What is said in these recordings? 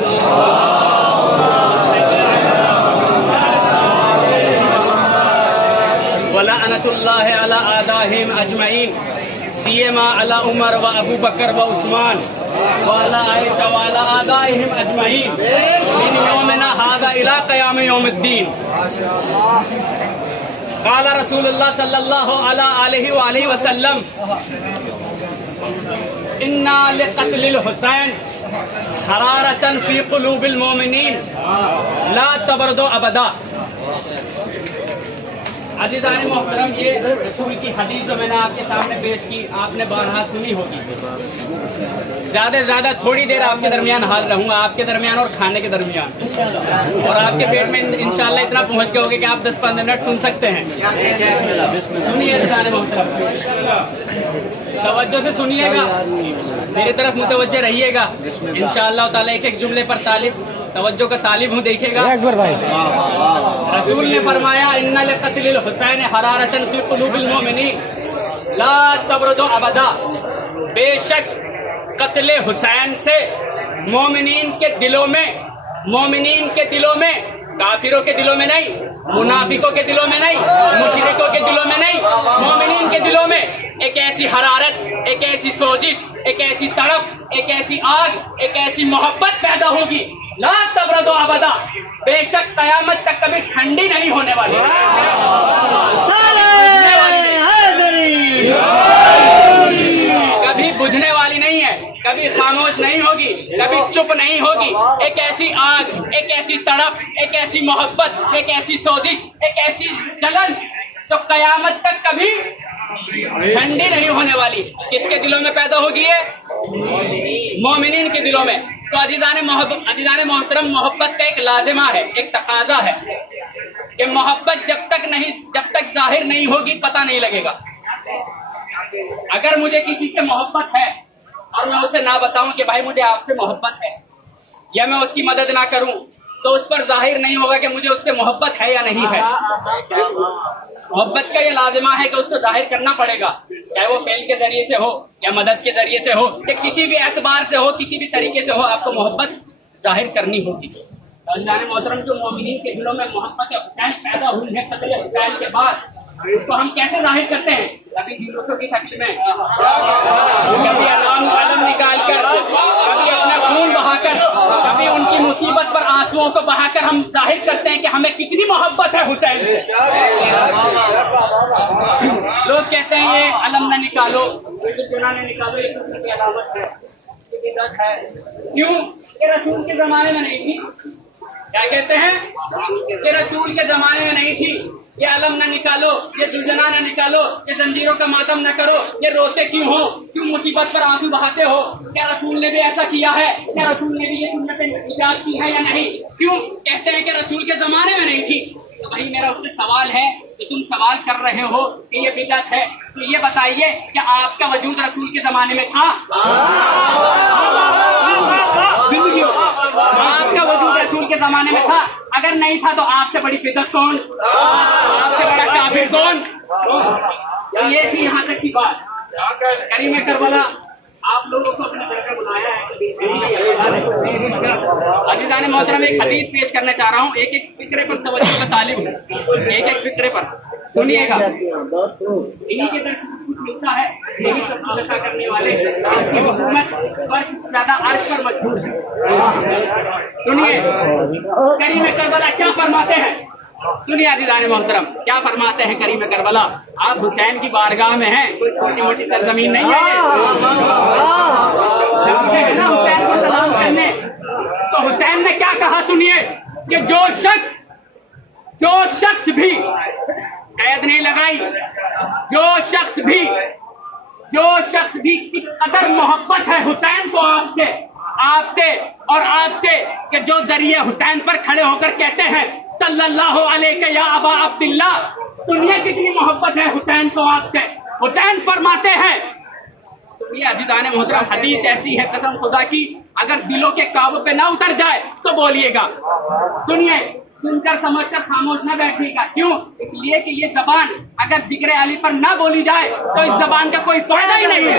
محمد ولعنۃ اللہ علی اعدائہم اجمعین سیما علی عمر و ابو بکر و عثمان وعلی عائشہ وعلی اعدائہم اجمعین من یومنا ھذا الی قیام یوم الدین. قال رسول اللہ صلی اللہ علیہ وآلہ وسلم انا لقتل الحسین حرارة فی قلوب المؤمنین لا تبرد ابدا. عزیزان محترم، یہ رسول کی حدیث جو میں نے آپ کے سامنے پیش کی آپ نے بارہا سنی ہوگی. زیادہ سے زیادہ تھوڑی دیر آپ کے درمیان حاضر رہوں گا، آپ کے درمیان اور کھانے کے درمیان، اور آپ کے پیٹ میں انشاءاللہ اتنا پہنچ گئے ہوگے کہ آپ 10-15 منٹ سن سکتے ہیں. سنیے عزیزان محترم، توجہ سے سنیے گا، میری طرف متوجہ رہیے گا. انشاءاللہ تعالیٰ ایک ایک جملے پر توجہ کا طالب ہوں. دیکھیے گا، رسول نے فرمایا ان لقتل الحسین حرارۃ فی قلوب المؤمنین لا تبرد ابدا. بے شک قتل حسین سے مومنین کے دلوں میں، کافروں کے دلوں میں نہیں، منافقوں کے دلوں میں نہیں، مشرکوں کے دلوں میں نہیں، مومنین کے دلوں میں ایک ایسی حرارت، ایک ایسی سوزش، ایک ایسی تڑپ، ایک ایسی آگ، ایک ایسی محبت پیدا ہوگی لا تبرد ابدا. بے شک قیامت تک کبھی ٹھنڈی نہیں ہونے والی، کبھی بجھنے والی نہیں ہے، کبھی خاموش نہیں ہوگی، کبھی چپ نہیں ہوگی. ایک ایسی آگ، ایک ایسی تڑپ، ایک ایسی محبت، ایک ایسی سوزش، ایک ایسی جلن جو قیامت تک کبھی ٹھنڈی نہیں ہونے والی. کس کے دلوں میں پیدا ہوگی؟ ہے مومنین کے دلوں میں. تو عزیزان محترم، محبت کا ایک لازمہ ہے، ایک تقاضا ہے کہ محبت جب تک ظاہر نہیں ہوگی پتہ نہیں لگے گا. اگر مجھے کسی سے محبت ہے اور میں اسے نہ بتاؤں کہ بھائی مجھے آپ سے محبت ہے، یا میں اس کی مدد نہ کروں، تو اس پر ظاہر نہیں ہوگا کہ مجھے اس سے محبت ہے یا نہیں ہے. محبت کا یہ لازمہ ہے کہ اس کو ظاہر کرنا پڑے گا، چاہے وہ فعل کے ذریعے سے ہو یا مدد کے ذریعے سے ہو یا کسی بھی اعتبار سے ہو، کسی بھی طریقے سے ہو، آپ کو محبت ظاہر کرنی ہوگی. اللہ محترم، جو مومنین کے دلوں میں محبت حسین پیدا ہوئی ہے قتل حسین کے بعد، اس کو ہم کیسے ظاہر کرتے ہیں؟ کبھی جلوسوں کی شکل میں، کبھی علم نکال کر، کبھی اپنا خون بہا کر، کبھی ان کی مصیبت پر آنسوؤں کو بہا کر ہم ظاہر کرتے ہیں کہ ہمیں کتنی محبت ہے حسین سے. لوگ کہتے ہیں یہ علم نہ نکالو، نہ نکالو، یہ کفر کی علامت ہے، کیوں کہ رسول کے زمانے میں نہیں تھی. کیا کہتے ہیں کہ رسول کے زمانے میں نہیں تھی. یہ علم نہ نکالو، یہ زلزلہ نہ نکالو، یہ زنجیروں کا ماتم نہ کرو، یہ روتے کیوں ہو، کیوں مصیبت پر آنسو بہاتے ہو؟ کیا رسول نے بھی ایسا کیا ہے؟ کیا رسول نے بھی یہ سنتیں ایجاد کی ہے یا نہیں؟ کیوں کہتے ہیں کہ رسول کے زمانے میں نہیں تھی؟ تو بھائی میرا اس سے سوال ہے کہ تم سوال کر رہے ہو کہ یہ بدعت ہے، تو یہ بتائیے کہ آپ کا وجود رسول کے زمانے میں تھا؟ آپ کا وجود رسول کے زمانے میں تھا؟ اگر نہیں تھا تو آپ سے بڑی بدعت کون، آپ سے بڑا کافر کون؟ یہ تھی یہاں تک کی بات. کریم کربلا آپ لوگوں کو اپنے گھر پہ بلایا ہے. عزیزان محترم، ایک حدیث پیش کرنا چاہ رہا ہوں، ایک ایک فکرے پر توجہ کا طالب ہوں، ایک ایک فکرے پر سنیے گا. انہی کے در کچھ ملتا ہے، یہی سب کچھ ایسا کرنے والے آپ کی حکومت پر زیادہ عرش پر مشہور ہے. سنیے کریم کربلا کیا فرماتے ہیں، سنیے عزیزان محترم کیا فرماتے ہیں کریم کربلا. آپ حسین کی بارگاہ میں ہیں، کوئی چھوٹی موٹی سرزمین نہیں ہے حسین کو سلام کرنے. تو حسین نے کیا کہا سنیے کہ جو شخص بھی قید نہیں لگائی، جو شخص بھی اس قدر محبت ہے حسین کو آپ سے اور آپ سے کہ جو ذریعے حسین پر کھڑے ہو کر کہتے ہیں صلی اللہ علیہ یا ابا عبداللہ. سنیے کتنی محبت ہے حسین کو آپ سے. حسین فرماتے ہیں، سنیے عزیزان محترم، حدیث ایسی ہے قسم خدا کی اگر دلوں کے قابو پہ نہ اتر جائے تو بولیے گا. سنیے، سن کر سمجھ کر خاموش نہ بیٹھیے گا. کیوں؟ اس لیے کہ یہ زبان اگر ذکر علی پر نہ بولی جائے تو اس زبان کا کوئی فائدہ ہی نہیں ہے.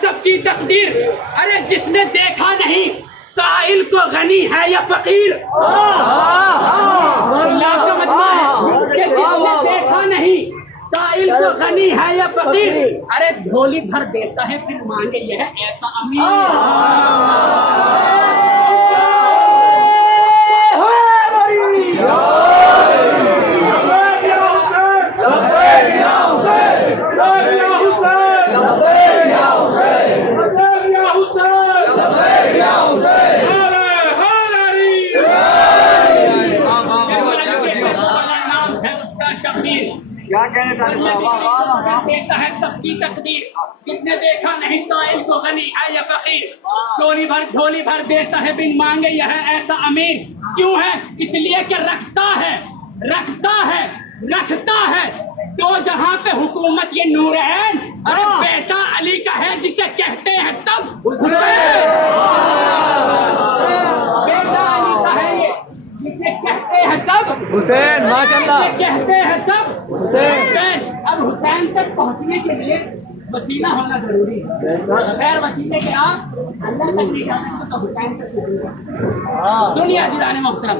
سب کی تقدیر. ارے جس نے دیکھا نہیں سائل کو غنی ہے یا فقیر. اللہ کا مجمع ہے کہ جس نے دیکھا نہیں سائل کو غنی ہے یا فقیر. ارے جھولی بھر دیتا ہے پھر مانگے یہ ہے ایسا امیر. کیا کہنے دیتا ہے سب کی تقدیر. جس نے دیکھا نہیں سائل کو غنی ہے یا فقیر. جھولی بھر دیتا ہے بن مانگے یہ ہے ایسا امیر. کیوں ہے؟ اس لیے کہ رکھتا ہے تو جہاں پہ حکومت یہ نورین. ارے بیٹا علی کا ہے جسے کہتے ہیں سب حسین. بیٹا علی کا ہے یہ جسے کہتے ہیں سب حسین. ماشاءاللہ کہتے ہیں سب حسین. اب حسین تک پہنچنے کے لیے وسیلہ ہونا ضروری ہے. بغیر وسیلے کے آپ اللہ تک نہیں جا سکتے تو حسین تک نہیں. سنیے عزیزان محترم,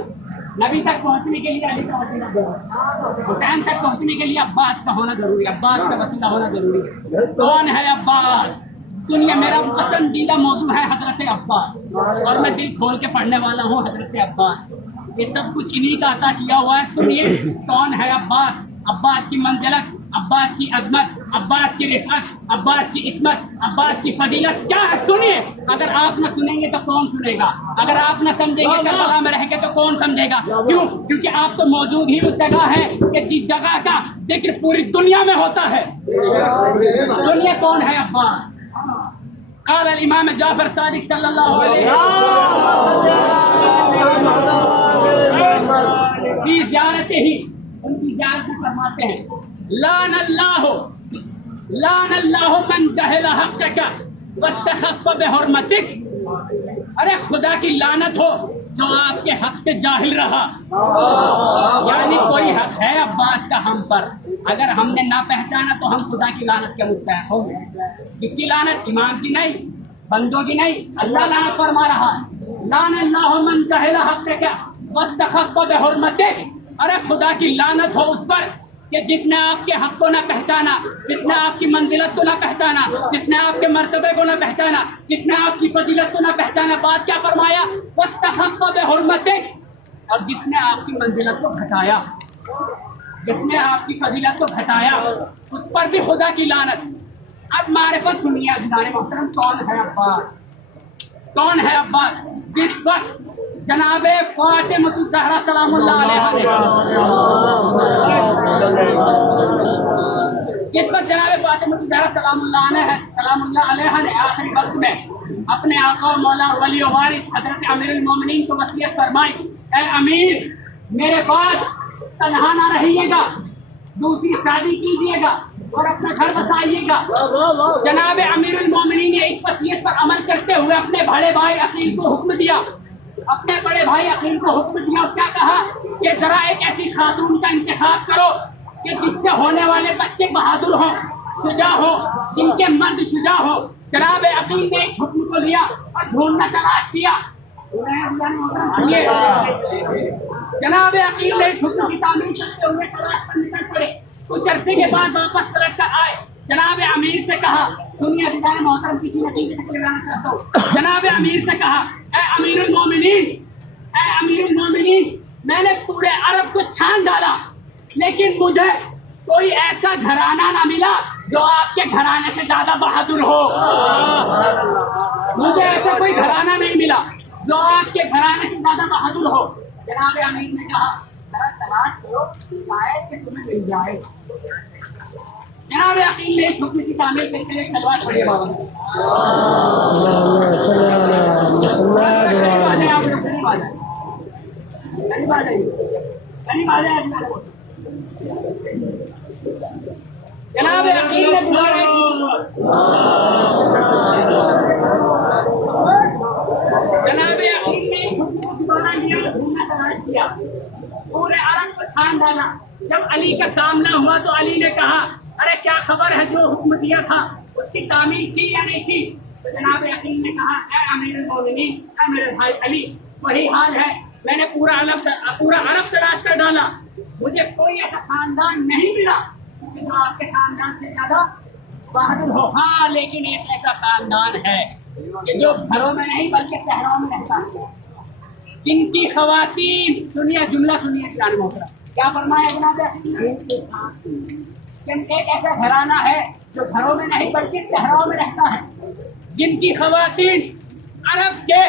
نبی تک پہنچنے کے لیے علی کا وسیلہ ضروری ہے. حسین تک پہنچنے کے لیے عباس کا ہونا ضروری ہے. عباس کا وسیلہ ہونا ضروری ہے. کون ہے عباس؟ سنیے, میرا پسندیدہ موضوع ہے حضرت عباس, اور میں دل کھول کے پڑھنے والا ہوں حضرت عباس. یہ سب کچھ انہی کا عطا کیا ہوا ہے. سنیے کون ہے عباس. عباس کی منزلت, عباس کی عظمت, عباس کی رفعت, عباس کی عصمت, عباس کی فضیلت کیا ہے سنیے. اگر آپ نہ سنیں گے تو کون سنے گا؟ اگر آپ نہ سمجھیں گے کربلا میں رہ کے تو کون سمجھے گا؟ کیوں؟ کیونکہ آپ تو موجود ہی اس جگہ ہے کہ جس جگہ کا ذکر پوری دنیا میں ہوتا ہے. سنیے کون ہے عباس. قال الامام جعفر صادق صلی اللہ علیہ وسلم کی زیارت ہی ان کی زیارت فرماتے ہیں لعن اللہ من جہل حقک واستخف بحرمتک. ارے خدا کی لعنت ہو جو آپ کے حق سے جاہل رہا. یعنی کوئی حق ہے عباس کا ہم پر, اگر ہم نے نہ پہچانا تو ہم خدا کی لعنت کے مستحق ہوں گے. کس کی لعنت؟ امام کی نہیں, بندوں کی نہیں, اللہ لعنت فرما رہا ہے. لعن اللہ من جہل حقک واستخف بحرمتک. ارے خدا کی لعنت ہو اس پر کہ جس نے آپ کے حق کو نہ پہچانا, جس نے آپ کی منزلت کو نہ پہچانا, جس نے آپ کے مرتبے کو نہ پہچانا, جس نے آپ کی فضیلت کو نہ پہچانا. بات کیا فرمایا؟ واستخف بحرمتک. اور جس نے آپ کی منزلت کو گھٹایا, جس نے آپ کی فضیلت کو گھٹایا, اس پر بھی خدا کی لعنت. اب معرفت سنیے عزیزان محترم, کون ہے عباس؟ کون ہے عباس؟ جس وقت جناب فاطمہ الزہرا سلام اللہ علیہ جس وقت جناب فاطمہ الزہرا سلام اللہ علیہ نے آخری وقت میں اپنے آقا و مولا ولی و وارث حضرت امیر المومنین کو وصیت فرمائی, اے امیر میرے بعد تنہا نہ رہیے گا, دوسری شادی کیجیے گا اور اپنا گھر بسائیے گا. جناب امیر المومنین نے اس وصیت پر عمل کرتے ہوئے اپنے بڑے بھائی عقیل کو حکم دیا, اپنے بڑے بھائی عقیل کو حکم دیا. اور کیا کہا کہ ذرا ایک ایسی خاتون کا انتخاب کرو کہ جس سے ہونے والے بچے بہادر ہوں, شجاع ہو, جن کے مرد شجاع ہو. جناب عقیل نے اس حکم کو لیا اور ڈھونڈنا تلاش کیا. جناب عقیل نے اس حکم کی تعمیل کرتے ہوئے تلاش پر نکل پڑے. کچھ عرصے کے بعد واپس پلٹ کر آئے. جناب امیر سے کہا, سنیے عزیزان محترم کسی نتیجے تک لے جانا چاہتا ہوں. جناب امیر سے کہا, اے امیر المومنین میں نے پورے عرب کو چھان ڈالا لیکن مجھے کوئی ایسا گھرانہ نہ ملا جو آپ کے گھرانے سے زیادہ بہادر ہو. مجھے ایسا کوئی گھرانہ نہیں ملا جو آپ کے گھرانے سے زیادہ بہادر ہو. جناب امیر نے کہا ذرا تلاش کرو شاید کہ تمہیں مل جائے. جناب عقیل نے اس حکم کی تعمیل کرتے ہوئے سلوات پڑھی. جناب عقیل نے دوبارہ ڈھونڈنا تلاش کیا, پورے عرب کو چھان ڈالا. جب علی کا سامنا ہوا تو علی نے کہا, ارے کیا خبر ہے جو حکم دیا تھا اس کی تعمیر کی یا نہیں کی؟ تو جناب عقیل نے کہا اے امیر المومنین، اے میرے بھائی علی، وہی حال ہے، میں نے پورا عرب تلاش کر ڈالا، مجھے کوئی ایسا خاندان نہیں ملا کہ جو آپ کے خاندان سے زیادہ بہادر ہو۔ ہاں لیکن ایک ایسا خاندان ہے کہ جو گھروں میں نہیں بلکہ صحراؤں میں رہتا ہے، جن کی خواتین، سنیے جملہ سنیے جان محترم، کیا فرمایا جناب عقیل؟ ایک ایسا گھرانہ ہے جو گھروں میں نہیں بلکہ صحراؤں میں رہتا ہے، جن کی خواتین عرب کے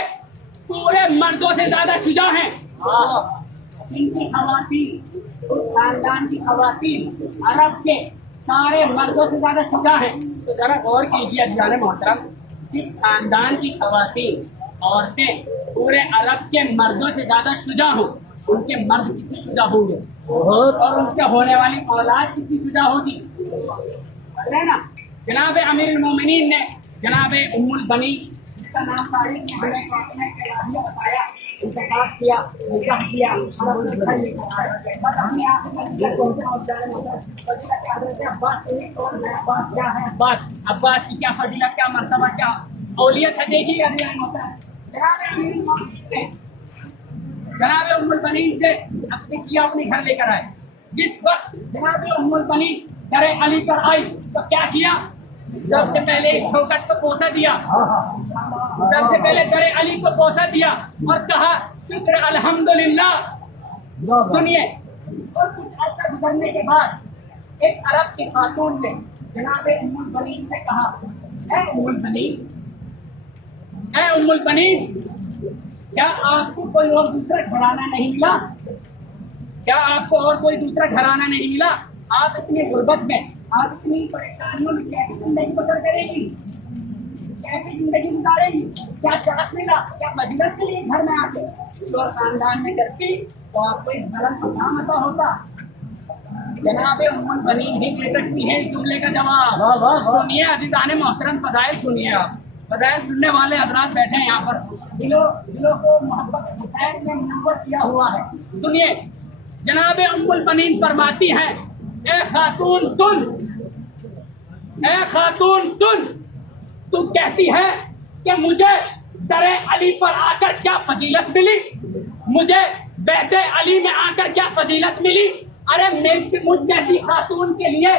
پورے مردوں سے زیادہ شجاع ہیں۔ جن کی خواتین، اس خاندان کی خواتین عرب کے سارے مردوں سے زیادہ شجاع ہیں۔ تو ذرا غور کیجیے جان محترم، جس خاندان کی خواتین، عورتیں پورے عرب کے مردوں سے زیادہ شجاع ہوں، ان کے مرد کتنے شجاع ہوں گے اور ان کے ہونے والی اولاد کتنی شجاع ہوگی، ہے نا؟ جناب امیر المومنین نے جناب ام البنین، جس کا نام تاریخ میں ہمیں فاطمہ کے راہیہ بتایا، انتخاب کیا، نکاح کیا، عباس کی کیا فضیلت، کیا مرتبہ، کیا اولیت ہے، دیکھیے جناب ام البنین سے اپنے گھر لے کر آئے۔ جس وقت جناب ام البنین در علی پر آئی تو کیا کیا؟ سب سے پہلے اس چوکٹ کو پوسا دیا، سب سے پہلے در علی کو پوسا دیا اور کہا شکر الحمدللہ۔ سنیے، اور کچھ عرصہ گزرنے کے بعد ایک عرب کی خاتون نے جناب ام البنین سے کہا اے ام البنین، اے ام البنین، کیا آپ کو کوئی اور دوسرا گھرانہ نہیں ملا؟ کیا آپ کو اور کوئی دوسرا گھرانہ نہیں ملا؟ آپ اتنی غربت میں، آپ اتنی پریشانیوں میں کیسے زندگی بسر کرے گی، کیسے زندگی گزارے گی؟ کیا شرف ملا، کیا فضیلت کے لیے گھر میں آ کے اور خاندان میں کرتی تو آپ کو ایک بلند مقام عطا ہوتا۔ جناب ام البنین بھی دے سکتی ہے اس جملے کا جواب۔ سنیے عزیزان محترم، فضائل سنیے، آپ فضائل سننے والے حضرات بیٹھے ہیں یہاں پر، دلوں کو محبت حسین میں منور کیا ہوا ہے۔ سنیے، جناب ام البنین فرماتی ہیں اے خاتون تن، تو کہتی ہے کہ مجھے در علی پر آ کر کیا فضیلت ملی، مجھے بیت علی میں آ کر کیا فضیلت ملی؟ ارے مجھ جیسی خاتون کے لیے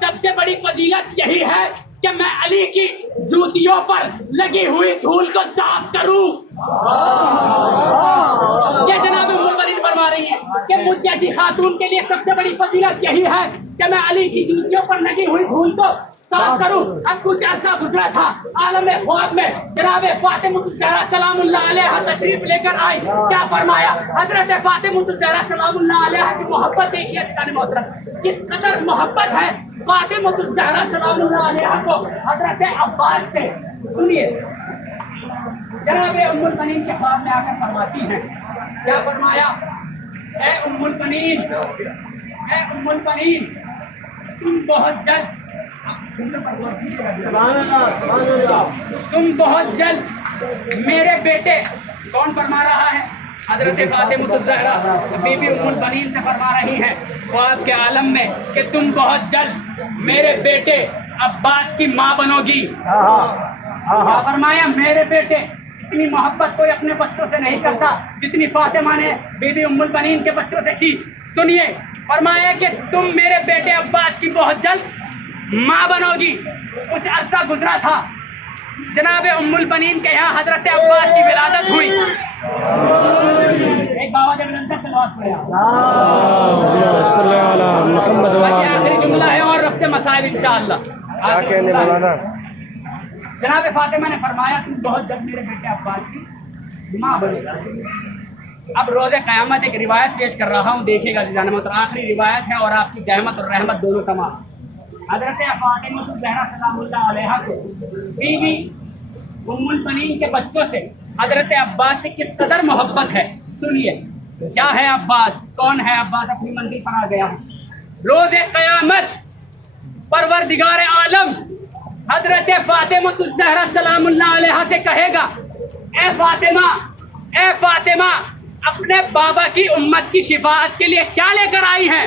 سب سے بڑی فضیلت یہی ہے کہ میں علی کی جوتیوں پر لگی ہوئی دھول کو صاف کروں۔ یہ جناب ام البنین فرما رہی ہے کہ مجھ جیسی خاتون کے لیے سب سے بڑی فضیلت یہی ہے کہ میں علی کی جوتیوں پر لگی ہوئی دھول کو صاف کروں۔ اب کچھ عرصہ گزرا تھا، عالم خواب میں جناب فاطمہ الزہرا سلام اللہ علیہا تشریف لے کر آئی۔ کیا فرمایا؟ حضرت فاطمہ الزہرا سلام اللہ علیہا کی محبت دیکھیے جناب محترم، کس قدر محبت ہے فاطمہ الزہرا سلام اللہ علیہا کو حضرت عباس سے۔ سنیے، جناب ام البنین کے خواب میں آ کر فرماتی ہیں، کیا فرمایا؟ اے ام البنین، اے ام البنین، تم بہت جلد میرے بیٹے، کون فرما رہا ہے؟ حضرت فاطمہ الزہرا بی بی ام البنین سے فرما رہی ہیں خواب کے عالم میں کہ تم بہت جلد میرے بیٹے عباس کی ماں بنو گی۔ کیا فرمایا؟ میرے بیٹے، اتنی محبت کوئی اپنے بچوں سے نہیں کرتا جتنی فاطمہ نے بی بی ام البنین کے بچوں سے کی۔ سنیے، فرمایا کہ تم میرے بیٹے عباس کی بہت جلد ماں بنو گی۔ کچھ عرصہ گزرا تھا، جناب ام البنین کے یہاں حضرت عباس کی ولادت ہوئی۔ ایک بابا جب نندہ سلوات پڑھا، آخری جملہ ہے اور رفت مسائب انشاءاللہ۔ جناب فاطمہ نے فرمایا تم بہت جلد میرے بیٹے عباس کی ماں بنے گی۔ اب روز قیامت ایک روایت پیش کر رہا ہوں، دیکھیے گا جانا مطلب آخری روایت ہے اور آپ کی زحمت اور رحمت دونوں تمام۔ حضرت فاطمہ الزہرا سلام اللہ علیہا کو بی بی ام البنین کے بچوں سے حضرت عباس سے کس قدر محبت ہے۔ سنیے، کیا ہے عباس، کون ہے عباس؟ اپنی منزل پر آ گیا ہوں۔ روز قیامت پروردگار عالم حضرت فاطمہ الزہرا سلام اللہ علیہا سے کہے گا اے فاطمہ، اے فاطمہ، اپنے بابا کی امت کی شفاعت کے لیے کیا لے کر آئی ہیں؟